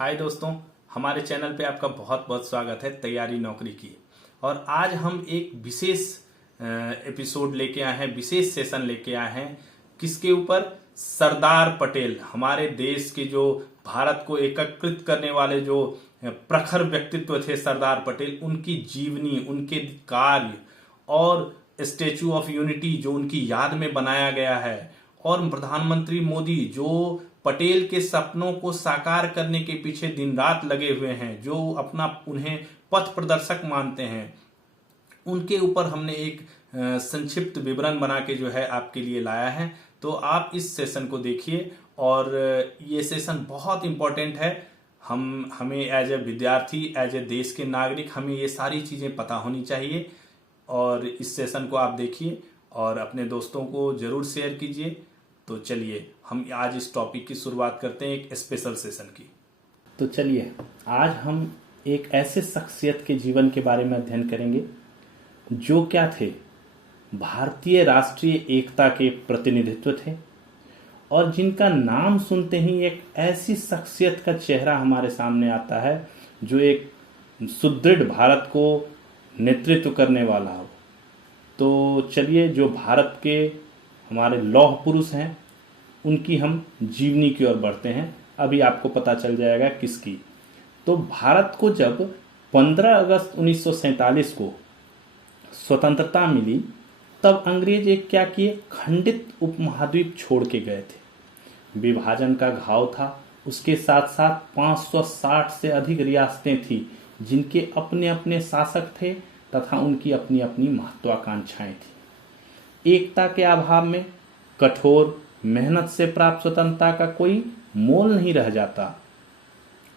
हाय दोस्तों, हमारे चैनल पे आपका बहुत बहुत स्वागत है तैयारी नौकरी की। और आज हम एक विशेष एपिसोड लेके आए हैं, विशेष सेशन लेके आए हैं। किसके ऊपर? सरदार पटेल, हमारे देश के जो भारत को एकीकृत करने वाले जो प्रखर व्यक्तित्व थे सरदार पटेल, उनकी जीवनी, उनके कार्य और स्टेचू ऑफ यूनिटी जो उनकी याद में बनाया गया है, और प्रधानमंत्री मोदी जो पटेल के सपनों को साकार करने के पीछे दिन रात लगे हुए हैं, जो अपना उन्हें पथ प्रदर्शक मानते हैं, उनके ऊपर हमने एक संक्षिप्त विवरण बना के जो है आपके लिए लाया है। तो आप इस सेशन को देखिए और ये सेशन बहुत इंपॉर्टेंट है। हमें एज ए विद्यार्थी, एज ए देश के नागरिक, हमें ये सारी चीज़ें पता होनी चाहिए। और इस सेशन को आप देखिए और अपने दोस्तों को जरूर शेयर कीजिए। तो चलिए हम आज इस टॉपिक की शुरुआत करते हैं, एक स्पेशल सेशन की। तो चलिए आज हम एक ऐसे शख्सियत के जीवन के बारे में अध्ययन करेंगे जो क्या थे, भारतीय राष्ट्रीय एकता के प्रतिनिधित्व थे और जिनका नाम सुनते ही एक ऐसी शख्सियत का चेहरा हमारे सामने आता है जो एक सुदृढ़ भारत को नेतृत्व करने वाला हो। तो चलिए, जो भारत के हमारे लौह पुरुष हैं उनकी हम जीवनी की ओर बढ़ते हैं। अभी आपको पता चल जाएगा किसकी। तो भारत को जब 15 अगस्त 1947 को स्वतंत्रता मिली, तब अंग्रेज एक क्या किए, खंडित उपमहाद्वीप छोड़ के गए थे। विभाजन का घाव था, उसके साथ साथ 560 से अधिक रियासतें थी जिनके अपने अपने शासक थे तथा उनकी अपनी अपनी महत्वाकांक्षाएं थी। एकता के अभाव में कठोर मेहनत से प्राप्त स्वतंत्रता का कोई मोल नहीं रह जाता।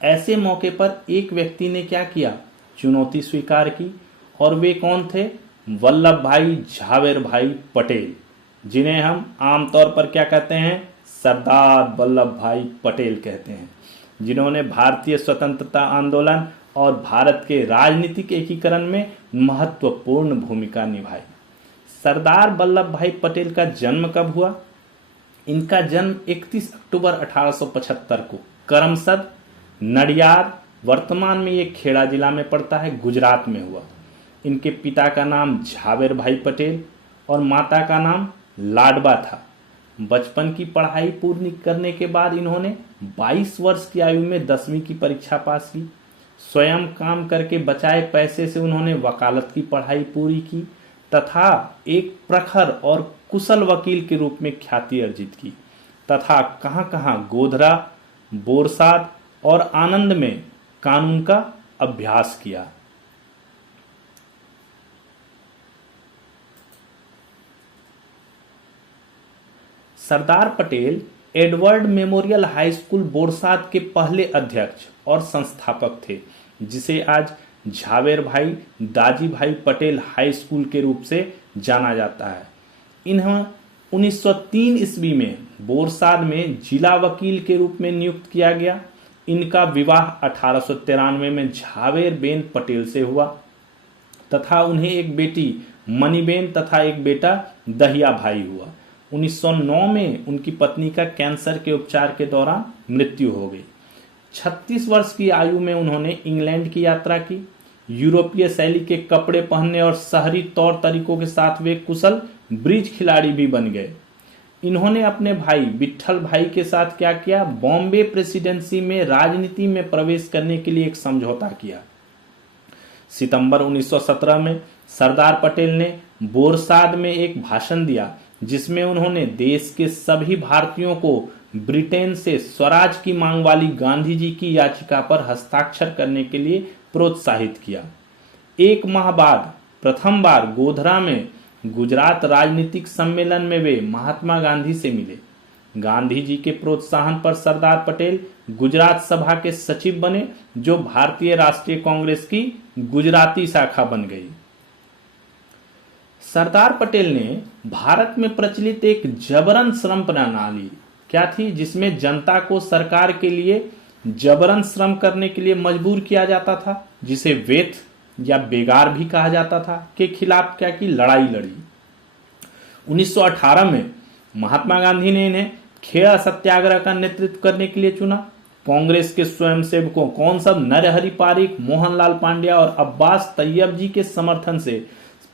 ऐसे मौके पर एक व्यक्ति ने क्या किया, चुनौती स्वीकार की। और वे कौन थे? वल्लभ भाई झावेर भाई पटेल, जिन्हें हम आमतौर पर क्या कहते हैं, सरदार वल्लभ भाई पटेल कहते हैं, जिन्होंने भारतीय स्वतंत्रता आंदोलन और भारत के राजनीतिक एकीकरण में महत्वपूर्ण भूमिका निभाई। सरदार वल्लभ भाई पटेल का जन्म कब हुआ? इनका जन्म 31 अक्टूबर 1875 को करमसद, नडियाद, वर्तमान में ये खेड़ा जिला में पड़ता है, गुजरात में हुआ। इनके पिता का नाम झावेर भाई पटेल और माता का नाम लाडबा था। बचपन की पढ़ाई पूर्ण करने के बाद इन्होंने 22 वर्ष की आयु में 10वीं की परीक्षा पास की। स्वयं काम करके बचाए पैसे से उन्होंने वकालत की पढ़ाई पूरी की तथा एक प्रखर और कुशल वकील के रूप में ख्याति अर्जित की तथा कहां-कहां गोधरा, बोरसाद और आनंद में कानून का अभ्यास किया। Sardar Patel Edward Memorial High School Borsad के पहले अध्यक्ष और संस्थापक थे, जिसे आज झावेर भाई दाजी भाई पटेल हाई स्कूल के रूप से जाना जाता है। इन्हें 1903 ईस्वी में बोरसाद में जिला वकील के रूप में नियुक्त किया गया। इनका विवाह 1893 में झावेर बेन पटेल से हुआ तथा उन्हें एक बेटी मणिबेन तथा एक बेटा दहिया भाई हुआ। 1909 में उनकी पत्नी का कैंसर के उपचार के दौरान मृत्यु हो गई। 36 वर्ष की आयु में उन्होंने इंग्लैंड की यात्रा की। यूरोपीय शैली के कपड़े पहनने और शहरी तौर तरीकों के साथ वे कुशल ब्रिज खिलाड़ी भी बन गए। इन्होंने अपने भाई विट्ठल भाई के साथ क्या किया, बॉम्बे प्रेसिडेंसी में राजनीति में प्रवेश करने के लिए एक समझौता किया। सितंबर 1917 में सरदार पटेल ने बोरसाद में एक भाषण दिया जिसमें उन्होंने देश के सभी भारतीयों को ब्रिटेन से स्वराज की मांग वाली गांधी जी की याचिका पर हस्ताक्षर करने के लिए प्रोत्साहित किया। एक माह बाद प्रथम बार गोधरा में गुजरात राजनीतिक सम्मेलन में वे महात्मा गांधी से मिले। गांधी जी के प्रोत्साहन पर सरदार पटेल गुजरात सभा के सचिव बने, जो भारतीय राष्ट्रीय कांग्रेस की गुजराती शाखा बन गई। सरदार पटेल ने भारत में प्रचलित एक जबरन श्रम प्रणाली क्या थी, जिसमें जनता को सरकार के लिए जबरन श्रम करने के लिए मजबूर किया जाता था, जिसे वेथ या बेगार भी कहा जाता था, के खिलाफ क्या की लड़ाई लड़ी। 1918 में महात्मा गांधी ने इन्हें खेड़ा सत्याग्रह का नेतृत्व करने के लिए चुना। कांग्रेस के स्वयंसेवकों कौन सब, नरहरि पारिक, मोहनलाल पांड्या और अब्बास तैयब जी के समर्थन से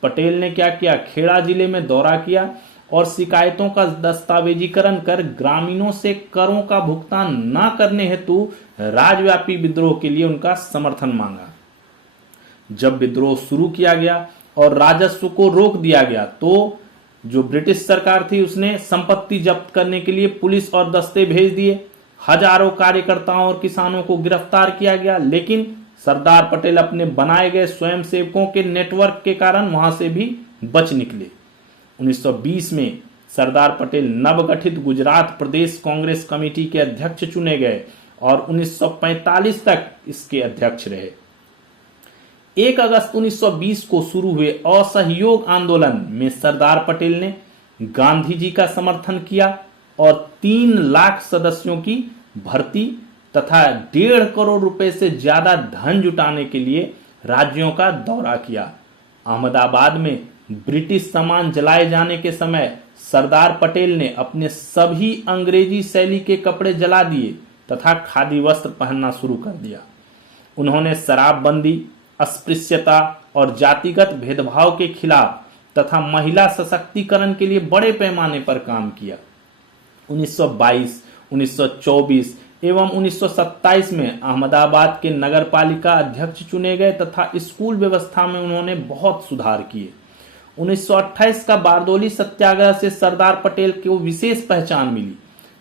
पटेल ने क्या किया, खेड़ा जिले में दौरा किया और शिकायतों का दस्तावेजीकरण कर ग्रामीणों से करों का भुगतान न करने हेतु राज्यव्यापी विद्रोह के लिए उनका समर्थन मांगा। जब विद्रोह शुरू किया गया और राजस्व को रोक दिया गया तो जो ब्रिटिश सरकार थी उसने संपत्ति जब्त करने के लिए पुलिस और दस्ते भेज दिए। हजारों कार्यकर्ताओं और किसानों को गिरफ्तार किया गया, लेकिन सरदार पटेल अपने बनाए गए स्वयंसेवकों के नेटवर्क के कारण वहां से भी बच निकले। 1920 में सरदार पटेल नवगठित गुजरात प्रदेश कांग्रेस कमेटी के अध्यक्ष चुने गए और 1945 तक इसके अध्यक्ष रहे। 1 अगस्त 1920 को शुरू हुए असहयोग आंदोलन में सरदार पटेल ने गांधी जी का समर्थन किया और 3 लाख सदस्यों की भर्ती तथा 1.5 करोड़ रुपए से ज्यादा धन जुटाने के लिए राज्यों का दौरा किया। अहमदाबाद में ब्रिटिश सामान जलाए जाने के समय सरदार पटेल ने अपने सभी अंग्रेजी शैली के कपड़े जला दिए तथा खादी वस्त्र पहनना शुरू कर दिया। उन्होंने शराबबंदी, अस्पृश्यता और जातिगत भेदभाव के खिलाफ तथा महिला सशक्तिकरण के लिए बड़े पैमाने पर काम किया। 1922, 1924 एवं 1927 में अहमदाबाद के नगरपालिका अध्यक्ष चुने गए तथा स्कूल व्यवस्था में उन्होंने बहुत सुधार किए। 1928 का बारदोली सत्याग्रह से सरदार पटेल को विशेष पहचान मिली।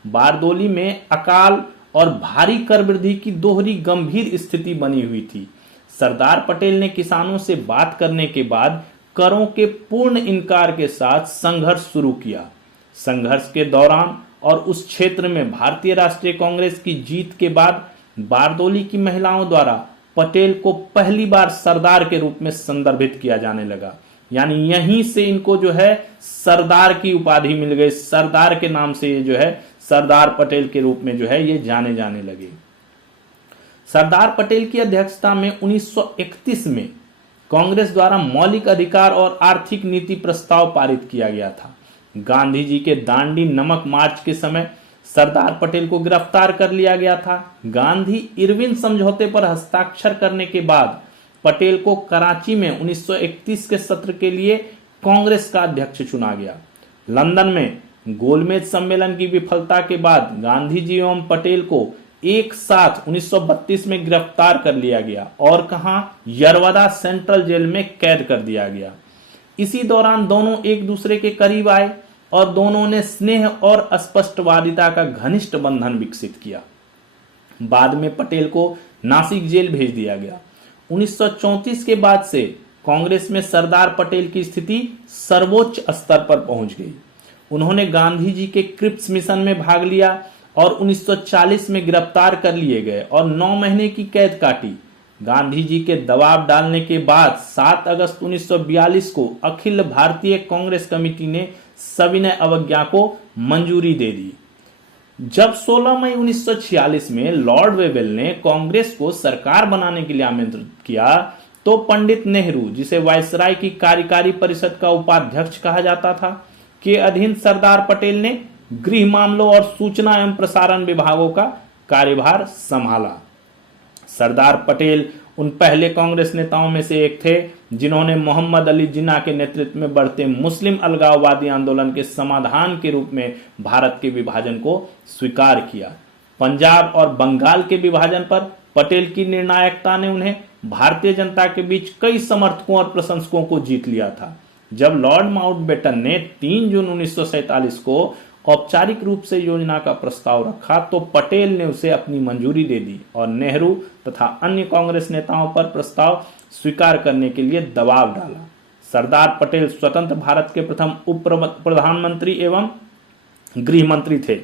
बारदोली में अकाल और भारी कर वृद्धि की दोहरी गंभीर स्थिति बनी हुई थी। सरदार पटेल ने किसानों से बात करने के बाद करों के पूर्ण इनकार के साथ संघर्ष शुरू किया। संघर्ष के दौरान और उस क्षेत्र में भारतीय राष्ट्रीय कांग्रेस की जीत के बाद बारदोली की महिलाओं द्वारा पटेल को पहली बार सरदार के रूप में संदर्भित किया जाने लगा। यानी यहीं से इनको जो है सरदार की उपाधि मिल गई। सरदार के नाम से ये जो है सरदार पटेल के रूप में जो है ये जाने जाने लगे। सरदार पटेल की अध्यक्षता में 1931 में कांग्रेस द्वारा मौलिक अधिकार और आर्थिक नीति प्रस्ताव पारित किया गया था। गांधी जी के दांडी नमक मार्च के समय सरदार पटेल को गिरफ्तार कर लिया गया था। गांधी इरविन समझौते पर हस्ताक्षर करने के बाद पटेल को कराची में 1931 के सत्र के लिए कांग्रेस का अध्यक्ष चुना गया। लंदन में गोलमेज सम्मेलन की विफलता के बाद गांधी जी एवं पटेल को एक साथ 1932 में गिरफ्तार कर लिया गया और कहां, यरवदा सेंट्रल जेल में कैद कर दिया गया। इसी दौरान दोनों एक दूसरे के करीब आए और दोनों ने स्नेह और स्पष्टवादिता का घनिष्ठ बंधन विकसित किया। बाद में पटेल को नासिक जेल भेज दिया गया। 1934 के बाद से कांग्रेस में सरदार पटेल की स्थिति सर्वोच्च स्तर पर पहुंच गई। उन्होंने गांधी जी के क्रिप्स मिशन में भाग लिया और 1940 में गिरफ्तार कर लिए गए और 9 महीने की कैद काटी। गांधी जी के दबाव डालने के बाद 7 अगस्त 1942 को अखिल भारतीय कांग्रेस कमेटी ने सविनय अवज्ञा को मंजूरी दे दी। जब 16 मई 1946 में लॉर्ड वेवेल ने कांग्रेस को सरकार बनाने के लिए आमंत्रित किया तो पंडित नेहरू, जिसे वायसराय की कार्यकारी परिषद का उपाध्यक्ष कहा जाता था, के अधीन सरदार पटेल ने गृह मामलों और सूचना एवं प्रसारण विभागों का कार्यभार संभाला। सरदार पटेल उन पहले कांग्रेस नेताओं में से एक थे जिन्होंने मोहम्मद अली जिन्ना के नेतृत्व में बढ़ते मुस्लिम अलगाववादी आंदोलन के समाधान के रूप में भारत के विभाजन को स्वीकार किया। पंजाब और बंगाल के विभाजन पर पटेल की निर्णायकता ने उन्हें भारतीय जनता के बीच कई समर्थकों और प्रशंसकों को जीत लिया था। जब लॉर्ड माउंटबेटन ने 3 जून 1947 को औपचारिक रूप से योजना का प्रस्ताव रखा तो पटेल ने उसे अपनी मंजूरी दे दी और नेहरू तथा अन्य कांग्रेस नेताओं पर प्रस्ताव स्वीकार करने के लिए दबाव डाला। सरदार पटेल स्वतंत्र भारत के प्रथम उप प्रधानमंत्री एवं गृह मंत्री थे।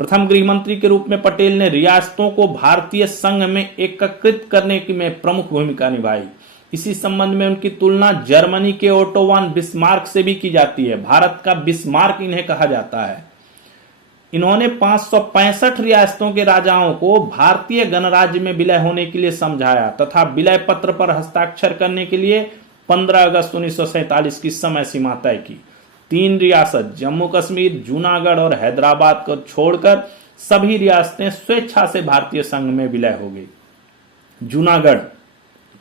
प्रथम गृह मंत्री के रूप में पटेल ने रियासतों को भारतीय संघ में एकीकृत करने की में प्रमुख भूमिका निभाई। इसी संबंध में उनकी तुलना जर्मनी के ओटो वन बिस्मार्क से भी की जाती है। भारत का बिस्मार्क इन्हें कहा जाता है। इन्होंने 565 रियासतों के राजाओं को भारतीय गणराज्य में विलय होने के लिए समझाया तथा विलय पत्र पर हस्ताक्षर करने के लिए 15 अगस्त 1947 की समय सीमा तय की। 3 रियासत जम्मू कश्मीर, जूनागढ़ और हैदराबाद को छोड़कर सभी रियासतें स्वेच्छा से भारतीय संघ में विलय हो गई। जूनागढ़,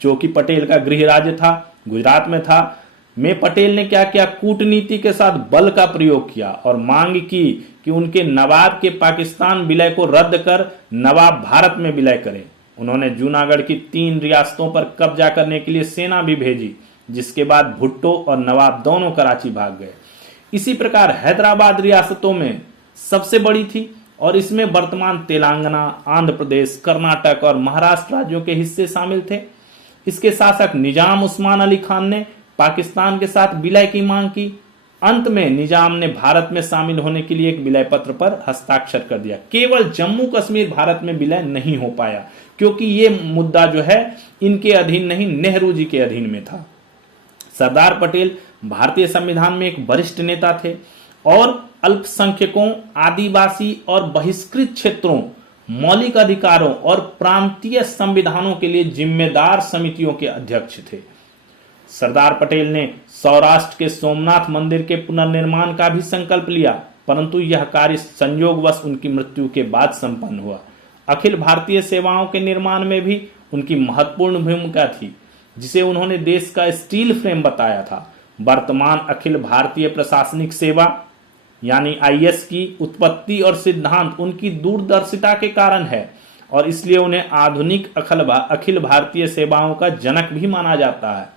जो कि पटेल का गृह राज्य था, गुजरात में था, में पटेल ने क्या किया, कूटनीति के साथ बल का प्रयोग किया और मांग की कि उनके नवाब के पाकिस्तान विलय को रद्द कर नवाब भारत में विलय करें। उन्होंने जूनागढ़ की 3 रियासतों पर कब्जा करने के लिए सेना भी भेजी, जिसके बाद भुट्टो और नवाब दोनों कराची भाग गए। इसी प्रकार हैदराबाद रियासतों में सबसे बड़ी थी और इसमें वर्तमान तेलंगाना, आंध्र प्रदेश, कर्नाटक और महाराष्ट्र राज्यों के हिस्से शामिल थे। इसके शासक निजाम उस्मान अली खान ने पाकिस्तान के साथ विलय की मांग की। अंत में निजाम ने भारत में शामिल होने के लिए एक विलय पत्र पर हस्ताक्षर कर दिया। केवल जम्मू कश्मीर भारत में विलय नहीं हो पाया, क्योंकि ये मुद्दा जो है इनके अधीन नहीं, नेहरू जी के अधीन में था। सरदार पटेल भारतीय संविधान में एक वरिष्ठ नेता थे और अल्पसंख्यकों, आदिवासी और बहिष्कृत क्षेत्रों, मौलिक अधिकारों और प्रांतीय संविधानों के लिए जिम्मेदार समितियों के अध्यक्ष थे। सरदार पटेल ने सौराष्ट्र के सोमनाथ मंदिर के पुनर्निर्माण का भी संकल्प लिया, परंतु यह कार्य संयोगवश उनकी मृत्यु के बाद संपन्न हुआ। अखिल भारतीय सेवाओं के निर्माण में भी उनकी महत्वपूर्ण भूमिका थी, जिसे उन्होंने देश का स्टील फ्रेम बताया था। वर्तमान अखिल भारतीय प्रशासनिक सेवा यानी IAS की उत्पत्ति और सिद्धांत उनकी दूरदर्शिता के कारण है और इसलिए उन्हें आधुनिक अखिल भारतीय सेवाओं का जनक भी माना जाता है।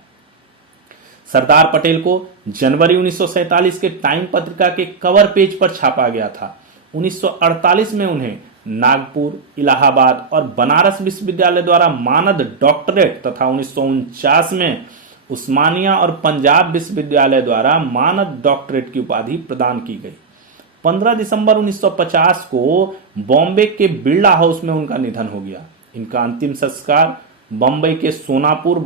सरदार पटेल को जनवरी 1947 के टाइम पत्रिका के कवर पेज पर छापा गया था। 1948 में उन्हें नागपुर, इलाहाबाद और बनारस विश्वविद्यालय द्वारा मानद डॉक्टरेट तथा 1949 में उस्मानिया और पंजाब विश्वविद्यालय द्वारा मानद डॉक्टरेट की उपाधि प्रदान की गई। 15 दिसंबर 1950 को बॉम्बे के बिरला हाउस में उनका निधन हो गया। इनका अंतिम संस्कार बम्बई के सोनापुर,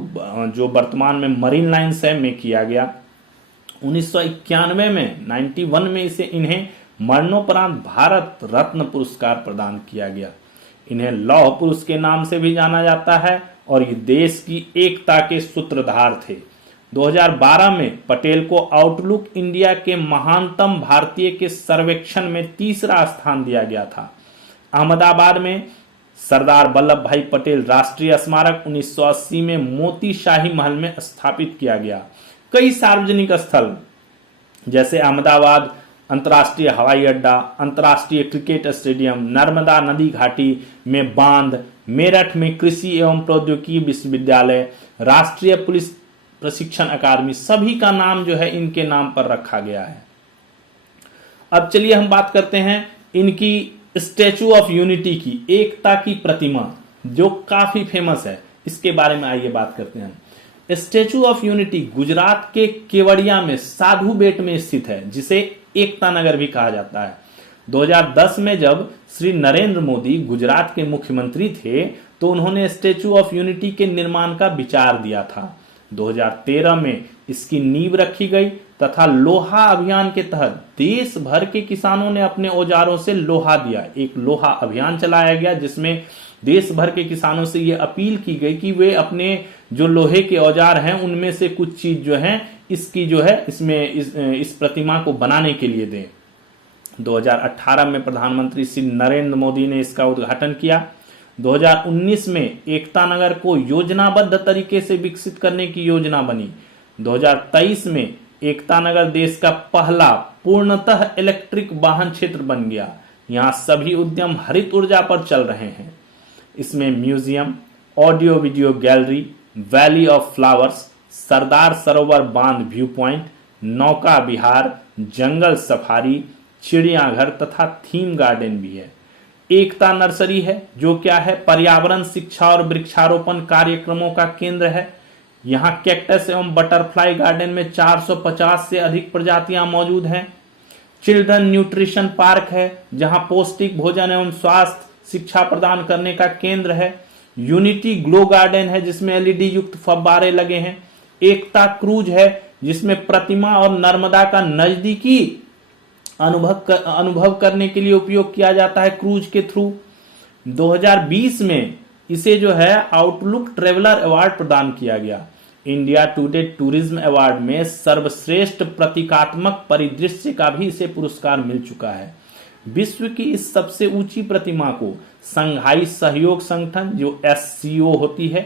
जो वर्तमान में मरीन लाइन्स है, में किया गया। 1991 में 91 में इन्हें मरणोपरांत भारत रत्न पुरस्कार प्रदान किया गया। इन्हें लौह पुरुष के नाम से भी जाना जाता है और ये देश की एकता के सूत्रधार थे। 2012 में पटेल को आउटलुक इंडिया के महानतम भारतीय के सर्वेक्षण में 3रा स्थान दिया गया था। अहमदाबाद में सरदार वल्लभ भाई पटेल राष्ट्रीय स्मारक 1980 में मोती शाही महल में स्थापित किया गया। कई सार्वजनिक स्थल जैसे अहमदाबाद अंतर्राष्ट्रीय हवाई अड्डा, अंतर्राष्ट्रीय क्रिकेट स्टेडियम, नर्मदा नदी घाटी में बांध, मेरठ में कृषि एवं प्रौद्योगिकी विश्वविद्यालय, राष्ट्रीय पुलिस प्रशिक्षण अकादमी, सभी का नाम जो है इनके नाम पर रखा गया है। अब चलिए हम बात करते हैं इनकी स्टैचू ऑफ यूनिटी की, एकता की प्रतिमा, जो काफी फेमस है। इसके बारे में आइए बात करते हैं। स्टैचू ऑफ यूनिटी गुजरात के केवड़िया में साधु बेट में स्थित है, जिसे एकता नगर भी कहा जाता है। 2010 में जब श्री नरेंद्र मोदी गुजरात के मुख्यमंत्री थे तो उन्होंने स्टैचू ऑफ यूनिटी के निर्माण का विचार दिया था। 2013 में इसकी नींव रखी गई तथा लोहा अभियान के तहत देश भर के किसानों ने अपने औजारों से लोहा दिया। एक लोहा अभियान चलाया गया जिसमें देश भर के किसानों से यह अपील की गई कि वे अपने जो लोहे के औजार हैं उनमें से कुछ चीज जो है इसकी जो है इसमें इस प्रतिमा को बनाने के लिए दें। 2018 में प्रधानमंत्री श्री नरेंद्र मोदी ने इसका उद्घाटन किया। 2019 में एकता नगर को योजनाबद्ध तरीके से विकसित करने की योजना बनी। 2023 में एकता नगर देश का पहला पूर्णतः इलेक्ट्रिक वाहन क्षेत्र बन गया। यहाँ सभी उद्यम हरित ऊर्जा पर चल रहे हैं। इसमें museum, audio video gallery, valley of flowers, Sardar Sarovar बांध व्यू पॉइंट, नौका विहार, जंगल सफारी, चिड़ियाघर तथा थीम गार्डन भी है। एकता नर्सरी है जो क्या है, पर्यावरण शिक्षा और वृक्षारोपण कार्यक्रमों का केंद्र है। यहाँ कैक्टस एवं बटरफ्लाई गार्डन में 450 से अधिक प्रजातियां मौजूद हैं। चिल्ड्रन न्यूट्रिशन पार्क है जहां पौष्टिक भोजन एवं स्वास्थ्य शिक्षा प्रदान करने का केंद्र है। यूनिटी ग्लो गार्डन है जिसमें LED युक्त फव्वारे लगे हैं। एकता क्रूज है जिसमें प्रतिमा और नर्मदा का नजदीकी अनुभव करने के लिए उपयोग किया जाता है क्रूज के थ्रू। 2020 में इसे जो है आउटलुक ट्रेवलर अवार्ड प्रदान किया गया। इंडिया टुडे टूरिज्म अवार्ड में सर्वश्रेष्ठ प्रतीकात्मक परिदृश्य का भी इसे पुरस्कार मिल चुका है। विश्व की इस सबसे ऊंची प्रतिमा को संघाई सहयोग संगठन जो SCO होती है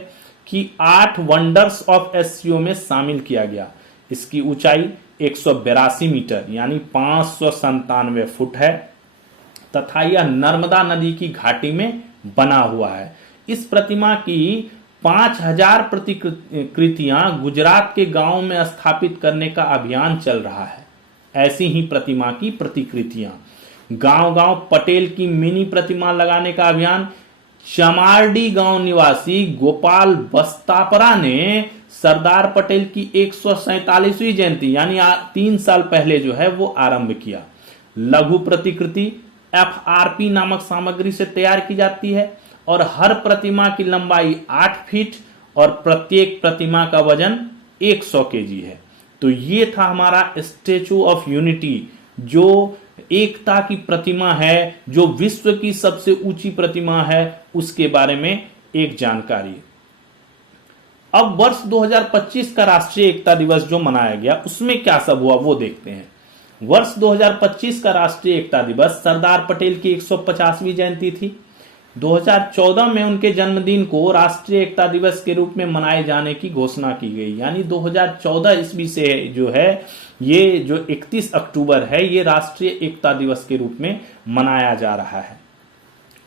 कि 8 वंडर्स ऑफ SCO में शामिल किया गया। इसकी ऊंचाई 182 मीटर यानी 597 फुट है तथा यह नर्मदा नदी की घाटी में बना हुआ है। इस प्रतिमा की 5000 प्रतिकृतियां गुजरात के गांवों में स्थापित करने का अभियान चल रहा है। ऐसी ही प्रतिमा की प्रतिकृतियां गांव गांव पटेल की मिनी प्रतिमा लगाने का अभियान चमारडी गांव निवासी गोपाल बस्तापरा ने सरदार पटेल की 147वीं जयंती यानी 3 साल पहले जो है वो आरंभ किया। लघु प्रतिकृति FRP नामक सामग्री से तैयार की जाती है और हर प्रतिमा की लंबाई 8 फीट और प्रत्येक प्रतिमा का वजन 100 kg है। तो ये था हमारा स्टैचू ऑफ यूनिटी जो एकता की प्रतिमा है, जो विश्व की सबसे ऊंची प्रतिमा है, उसके बारे में एक जानकारी। अब वर्ष 2025 का राष्ट्रीय एकता दिवस जो मनाया गया उसमें क्या सब हुआ वो देखते हैं। वर्ष 2025 का राष्ट्रीय एकता दिवस सरदार पटेल की 150वीं जयंती थी। 2014 में उनके जन्मदिन को राष्ट्रीय एकता दिवस के रूप में मनाए जाने की घोषणा की गई, यानी 2014 ईस्वी से जो है ये जो 31 अक्टूबर है ये राष्ट्रीय एकता दिवस के रूप में मनाया जा रहा है।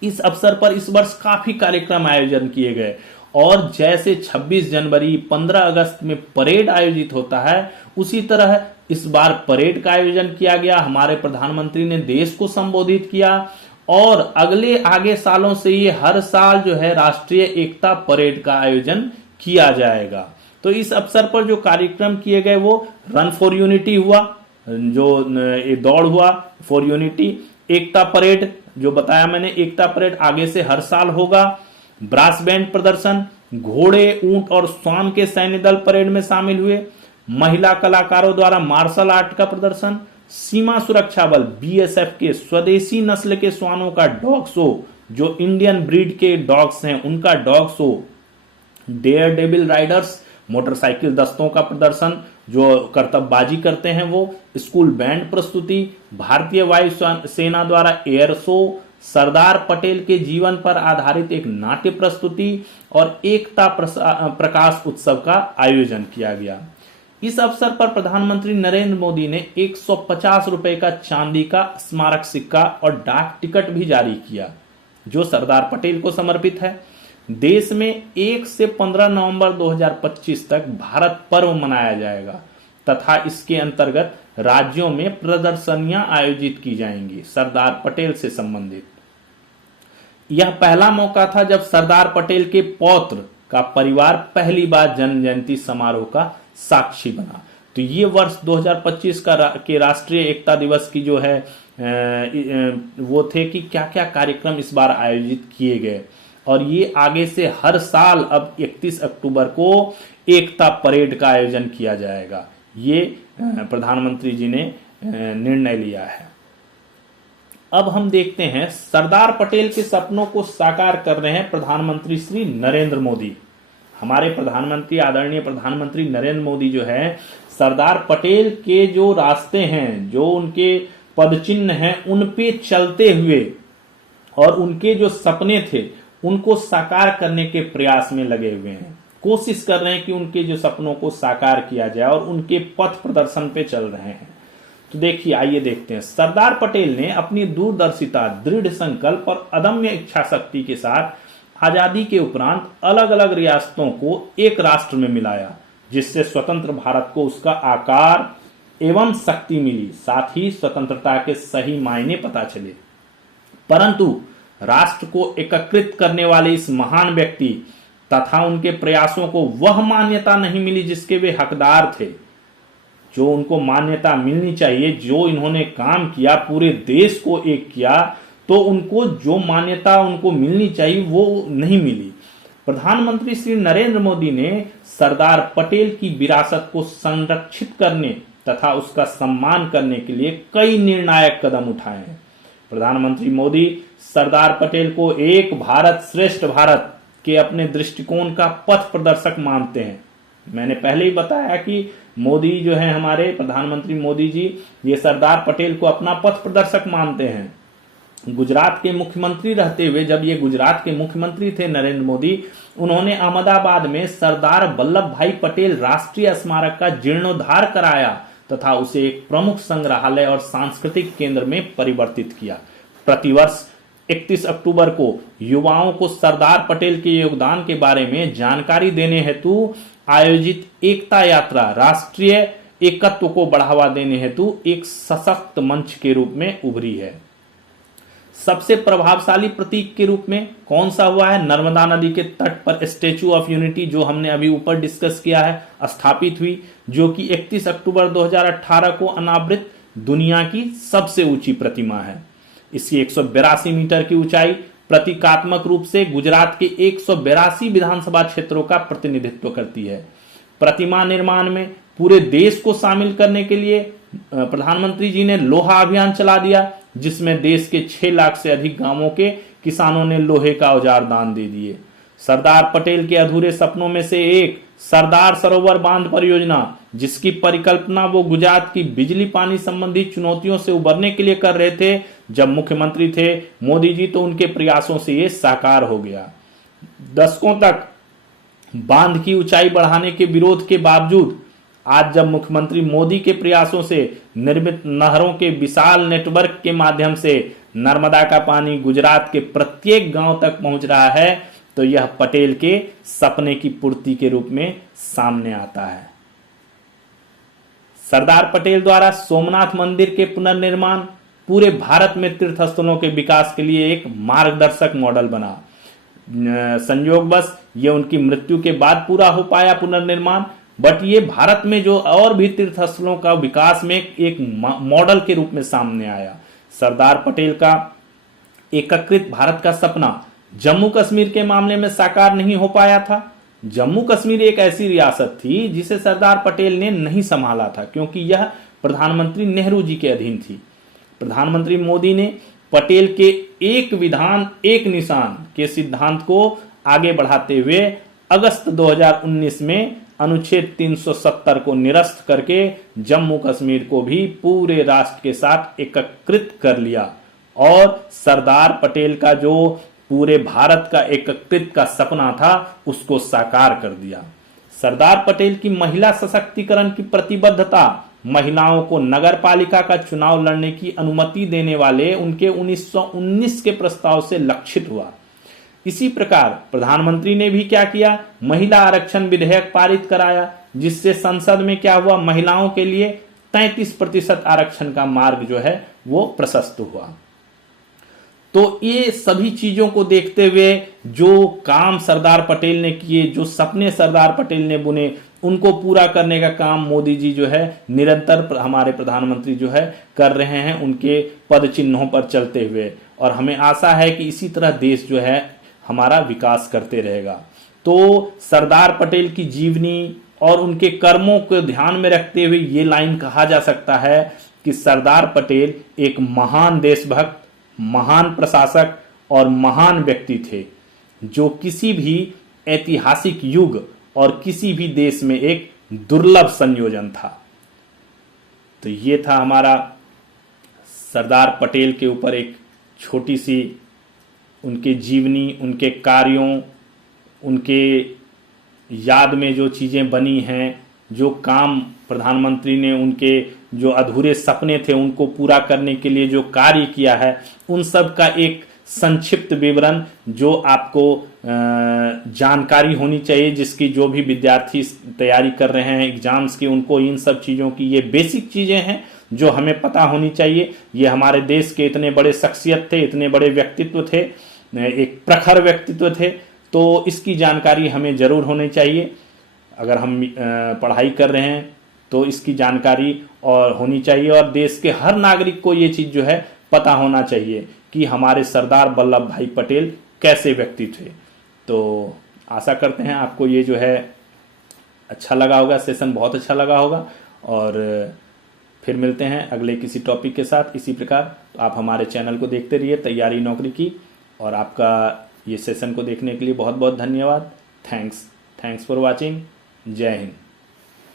इस अवसर पर इस वर्ष काफी कार्यक्रम आयोजन किए गए और जैसे 26 जनवरी 15 अगस्त में परेड आयोजित होता है उसी तरह इस बार परेड का आयोजन किया गया। हमारे प्रधानमंत्री ने देश को संबोधित किया और अगले आगे सालों से ये हर साल जो है राष्ट्रीय एकता परेड का आयोजन किया जाएगा। तो इस अवसर पर जो कार्यक्रम किए गए वो रन फॉर यूनिटी हुआ, जो दौड़ हुआ फॉर यूनिटी, एकता परेड जो बताया मैंने, एकता परेड आगे से हर साल होगा। ब्रास बैंड प्रदर्शन, घोड़े, ऊंट और श्वान के सैन्य दल परेड में शामिल हुए। महिला कलाकारों द्वारा मार्शल आर्ट का प्रदर्शन। सीमा सुरक्षा बल BSF के स्वदेशी नस्ल के श्वानों का डॉग शो, जो इंडियन ब्रीड के डॉग्स हैं उनका dog show. Daredevil riders motorcycle दस्तों का प्रदर्शन जो कर्तव्यबाजी करते हैं वो। स्कूल बैंड प्रस्तुति। भारतीय वायु सेना द्वारा एयर शो। सरदार पटेल के जीवन पर आधारित एक नाट्य प्रस्तुति और एकता प्रकाश उत्सव का आयोजन किया गया। इस अवसर पर प्रधानमंत्री नरेंद्र मोदी ने 150 रुपए का चांदी का स्मारक सिक्का और डाक टिकट भी जारी किया जो सरदार पटेल को समर्पित है। देश में 1 से 15 नवंबर 2025 तक भारत पर्व मनाया जाएगा तथा इसके अंतर्गत राज्यों में प्रदर्शनियां आयोजित की जाएंगी सरदार पटेल से संबंधित। यह पहला मौका था जब सरदार पटेल के पौत्र का परिवार पहली बार जन्म जयंती समारोह का साक्षी बना। तो ये वर्ष 2025 के राष्ट्रीय एकता दिवस की जो है वो थे कि क्या क्या कार्यक्रम इस बार आयोजित किए गए और ये आगे से हर साल अब 31 अक्टूबर को एकता परेड का आयोजन किया जाएगा। ये प्रधानमंत्री जी ने निर्णय लिया है। अब हम देखते हैं सरदार पटेल के सपनों को साकार कर रहे हैं प्रधानमंत्री श्री नरेंद्र मोदी। हमारे प्रधानमंत्री आदरणीय प्रधानमंत्री नरेंद्र मोदी जो है सरदार पटेल के जो रास्ते हैं, जो उनके पद चिन्ह हैं, उन पे चलते हुए और उनके जो सपने थे उनको साकार करने के प्रयास में लगे हुए हैं। कोशिश कर रहे हैं कि उनके जो सपनों को साकार किया जाए और उनके पथ प्रदर्शन पे चल रहे हैं। तो देखिए, आइए देखते हैं। सरदार पटेल ने अपनी दूरदर्शिता, दृढ़ संकल्प और अदम्य इच्छा शक्ति के साथ आजादी के उपरांत अलग अलग रियासतों को एक राष्ट्र में मिलाया, जिससे स्वतंत्र भारत को उसका आकार एवं शक्ति मिली, साथ ही स्वतंत्रता के सही मायने पता चले। परंतु राष्ट्र को एकीकृत करने वाले इस महान व्यक्ति तथा उनके प्रयासों को वह मान्यता नहीं मिली जिसके वे हकदार थे, जो उनको मान्यता मिलनी चाहिए। जो इन्होंने काम किया, पूरे देश को एक किया, तो उनको जो मान्यता उनको मिलनी चाहिए वो नहीं मिली। प्रधानमंत्री श्री नरेंद्र मोदी ने सरदार पटेल की विरासत को संरक्षित करने तथा उसका सम्मान करने के लिए कई निर्णायक कदम उठाए हैं। प्रधानमंत्री मोदी सरदार पटेल को एक भारत श्रेष्ठ भारत के अपने दृष्टिकोण का पथ प्रदर्शक मानते हैं। मैंने पहले ही बताया कि मोदी जो है, हमारे प्रधानमंत्री मोदी जी, ये सरदार पटेल को अपना पथ प्रदर्शक मानते हैं गुजरात के मुख्यमंत्री रहते हुए, जब ये गुजरात के मुख्यमंत्री थे नरेंद्र मोदी, उन्होंने अहमदाबाद में सरदार वल्लभ भाई पटेल राष्ट्रीय स्मारक का जीर्णोद्धार कराया तथा उसे एक प्रमुख संग्रहालय और सांस्कृतिक केंद्र में परिवर्तित किया। प्रतिवर्ष 31 अक्टूबर को युवाओं को सरदार पटेल के योगदान के बारे में जानकारी देने हेतु आयोजित एकता यात्रा राष्ट्रीय एकत्व को बढ़ावा देने हेतु एक सशक्त मंच के रूप में उभरी है। सबसे प्रभावशाली प्रतीक के रूप में कौन सा हुआ है? नर्मदा नदी के तट पर स्टैच्यू ऑफ यूनिटी, जो हमने अभी ऊपर डिस्कस किया है, स्थापित हुई, जो कि 31 अक्टूबर 2018 को अनावृत दुनिया की सबसे ऊंची प्रतिमा है। इसकी 182 मीटर की ऊंचाई प्रतीकात्मक रूप से गुजरात के 182 विधानसभा क्षेत्रों का प्रतिनिधित्व करती है। प्रतिमा निर्माण में पूरे देश को शामिल करने के लिए प्रधानमंत्री जी ने लोहा अभियान चला दिया, जिसमें देश के 6 लाख से अधिक गांवों के किसानों ने लोहे का औजार दान दे दिए। सरदार पटेल के अधूरे सपनों में से एक सरदार सरोवर बांध परियोजना, जिसकी परिकल्पना वो गुजरात की बिजली पानी संबंधी चुनौतियों से उबरने के लिए कर रहे थे, जब मुख्यमंत्री थे मोदी जी, तो उनके प्रयासों से ये साकार हो गया। दशकों तक बांध की ऊंचाई बढ़ाने के विरोध के बावजूद आज जब मुख्यमंत्री मोदी के प्रयासों से निर्मित नहरों के विशाल नेटवर्क के माध्यम से नर्मदा का पानी गुजरात के प्रत्येक गांव तक पहुंच रहा है, तो यह पटेल के सपने की पूर्ति के रूप में सामने आता है। सरदार पटेल द्वारा सोमनाथ मंदिर के पुनर्निर्माण पूरे भारत में तीर्थ स्थलों के विकास के लिए एक मार्गदर्शक मॉडल बना। संयोगवश ये उनकी मृत्यु के बाद पूरा हो पाया पुनर्निर्माण, बट ये भारत में जो और भी तीर्थ स्थलों का विकास में एक मॉडल के रूप में सामने आया। सरदार पटेल का एकीकृत भारत का सपना जम्मू कश्मीर के मामले में साकार नहीं हो पाया था। जम्मू कश्मीर एक ऐसी रियासत थी जिसे सरदार पटेल ने नहीं संभाला था, क्योंकि यह प्रधानमंत्री नेहरू जी के अधीन थी। प्रधानमंत्री मोदी ने पटेल के एक विधान एक निशान के सिद्धांत को आगे बढ़ाते हुए अगस्त 2019 में अनुच्छेद 370 को निरस्त करके जम्मू कश्मीर को भी पूरे राष्ट्र के साथ एकीकृत कर लिया और सरदार पटेल का जो पूरे भारत का एकीकृत का सपना था उसको साकार कर दिया। सरदार पटेल की महिला सशक्तिकरण की प्रतिबद्धता महिलाओं को नगर पालिका का चुनाव लड़ने की अनुमति देने वाले उनके 1919 के प्रस्ताव से लक्षित हुआ। इसी प्रकार प्रधानमंत्री ने भी क्या किया, महिला आरक्षण विधेयक पारित कराया, जिससे संसद में क्या हुआ, महिलाओं के लिए 33% आरक्षण का मार्ग जो है वो प्रशस्त हुआ। तो ये सभी चीजों को देखते हुए जो काम सरदार पटेल ने किए, जो सपने सरदार पटेल ने बुने, उनको पूरा करने का काम मोदी जी जो है निरंतर हमारे प्रधानमंत्री जो है कर रहे हैं, उनके पद चिन्हों पर चलते हुए। और हमें आशा है कि इसी तरह देश जो है हमारा विकास करते रहेगा। तो सरदार पटेल की जीवनी और उनके कर्मों को ध्यान में रखते हुए ये लाइन कहा जा सकता है कि सरदार पटेल एक महान देशभक्त, महान प्रशासक और महान व्यक्ति थे, जो किसी भी ऐतिहासिक युग और किसी भी देश में एक दुर्लभ संयोजन था। तो ये था हमारा सरदार पटेल के ऊपर एक छोटी सी उनके जीवनी, उनके कार्यों, उनके याद में जो चीज़ें बनी हैं, जो काम प्रधानमंत्री ने उनके जो अधूरे सपने थे उनको पूरा करने के लिए जो कार्य किया है, उन सब का एक संक्षिप्त विवरण जो आपको जानकारी होनी चाहिए, जिसकी जो भी विद्यार्थी तैयारी कर रहे हैं एग्जाम्स की, उनको इन सब चीज़ों की ये बेसिक चीज़ें हैं जो हमें पता होनी चाहिए। ये हमारे देश के इतने बड़े शख्सियत थे, इतने बड़े व्यक्तित्व थे, एक प्रखर व्यक्तित्व थे, तो इसकी जानकारी हमें जरूर होनी चाहिए। अगर हम पढ़ाई कर रहे हैं तो इसकी जानकारी और होनी चाहिए, और देश के हर नागरिक को ये चीज़ जो है पता होना चाहिए कि हमारे सरदार वल्लभ भाई पटेल कैसे व्यक्ति थे। तो आशा करते हैं आपको ये जो है अच्छा लगा होगा, सेशन बहुत अच्छा लगा होगा, और फिर मिलते हैं अगले किसी टॉपिक के साथ इसी प्रकार। तो आप हमारे चैनल को देखते रहिए तैयारी नौकरी की, और आपका ये सेशन को देखने के लिए बहुत बहुत धन्यवाद। Thanks for watching. जय हिंद।